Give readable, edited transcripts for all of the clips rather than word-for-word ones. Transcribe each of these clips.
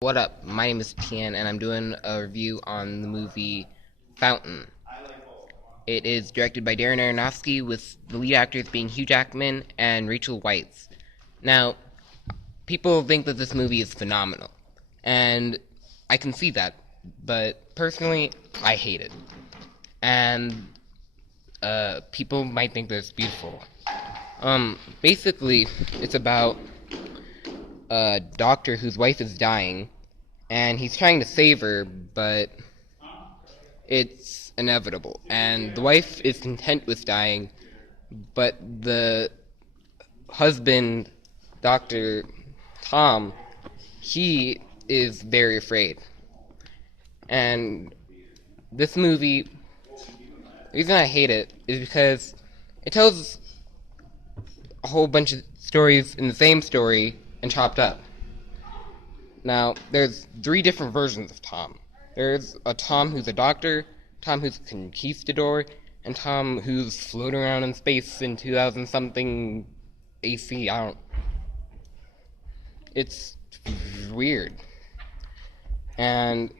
What up? My name is Tian, and I'm doing a review on the movie Fountain. It is directed by Darren Aronofsky, with the lead actors being Hugh Jackman and Rachel Weisz. Now, people think that this movie is phenomenal, and I can see that, but personally, I hate it. And people might think that it's beautiful. Basically, it's about a doctor whose wife is dying, and he's trying to save her, but it's inevitable. And the wife is content with dying, but the husband, Dr. Tom, he is very afraid. And this movie, the reason I hate it is because it tells a whole bunch of stories in the same story and chopped up. Now, there's three different versions of Tom. There's a Tom who's a doctor, Tom who's a conquistador, and Tom who's floating around in space in 2000-something AC. It's weird. And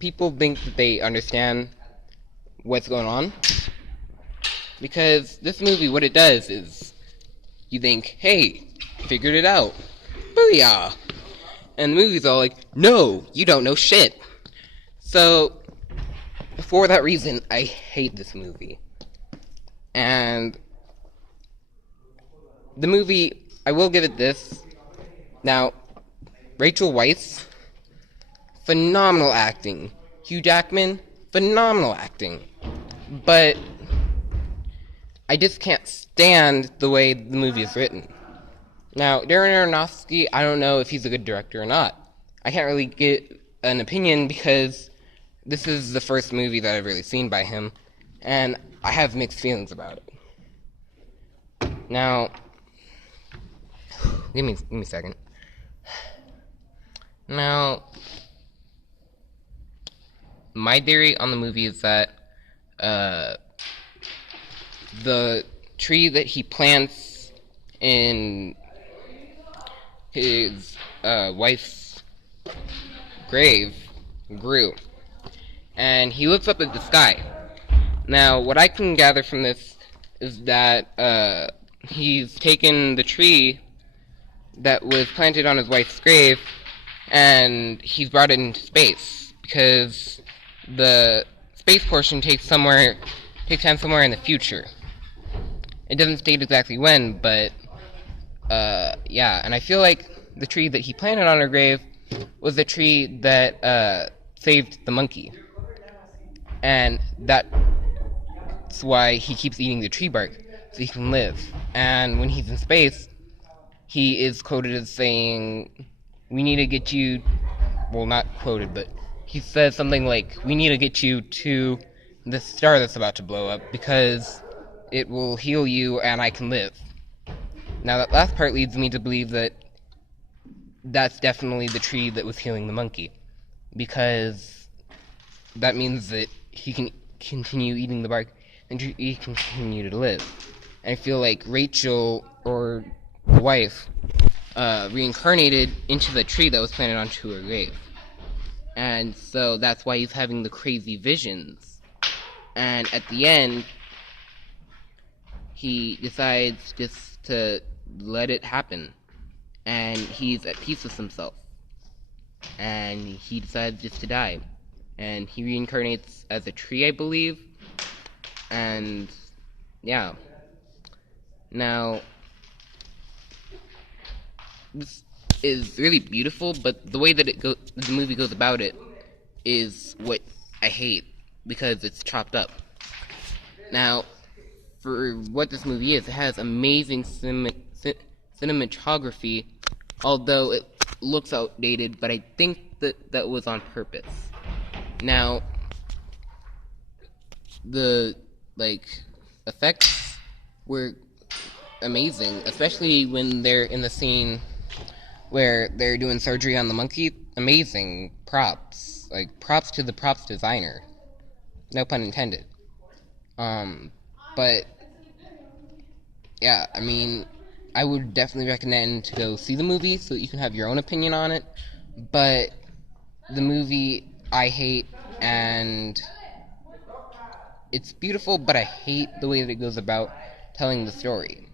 people think that they understand what's going on, because this movie, what it does is, you think, hey, figured it out. Booyah! And the movie's all like, no, you don't know shit. So, for that reason, I hate this movie. And the movie, I will give it this. Now, Rachel Weisz, phenomenal acting. Hugh Jackman, phenomenal acting. But I just can't stand the way the movie is written. Now, Darren Aronofsky, I don't know if he's a good director or not. I can't really get an opinion because this is the first movie that I've really seen by him, and I have mixed feelings about it. Now, give me a second. Now, my theory on the movie is that the tree that he plants in his wife's grave grew, and he looks up at the sky. Now, what I can gather from this is that he's taken the tree that was planted on his wife's grave, and he's brought it into space, because the space portion takes time somewhere in the future. It doesn't state exactly when, but yeah, and I feel like the tree that he planted on her grave was the tree that saved the monkey. And that's why he keeps eating the tree bark, so he can live. And when he's in space, he is quoted as saying, we need to get you, well, not quoted, but he says something like, we need to get you to the star that's about to blow up, because it will heal you and I can live. Now, that last part leads me to believe that that's definitely the tree that was healing the monkey, because that means that he can continue eating the bark and he can continue to live. And I feel like Rachel, or the wife, reincarnated into the tree that was planted onto her grave. And so that's why he's having the crazy visions. And at the end, he decides just to let it happen, and he's at peace with himself, and he decides just to die, and he reincarnates as a tree, I believe. And yeah, now this is really beautiful, but the way that the movie goes about it is what I hate, because it's chopped up. Now, for what this movie is, it has amazing cinematography, although it looks outdated, but I think that was on purpose. Now, the effects were amazing, especially when they're in the scene where they're doing surgery on the monkey. Amazing props, props to the props designer, no pun intended. But yeah, I mean, I would definitely recommend to go see the movie so that you can have your own opinion on it. But the movie I hate, and it's beautiful, but I hate the way that it goes about telling the story.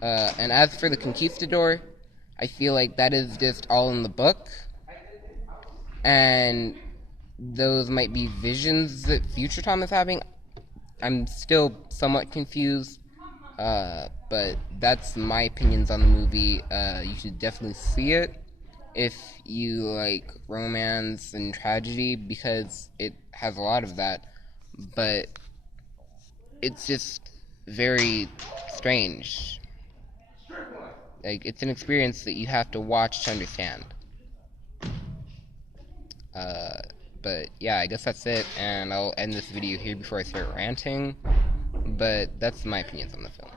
And as for The Conquistador, I feel like that is just all in the book, and those might be visions that future Tom is having. I'm still somewhat confused, but that's my opinions on the movie. You should definitely see it if you like romance and tragedy, because it has a lot of that, but it's just very strange. Like, it's an experience that you have to watch to understand. But yeah, I guess that's it, and I'll end this video here before I start ranting, but that's my opinions on the film.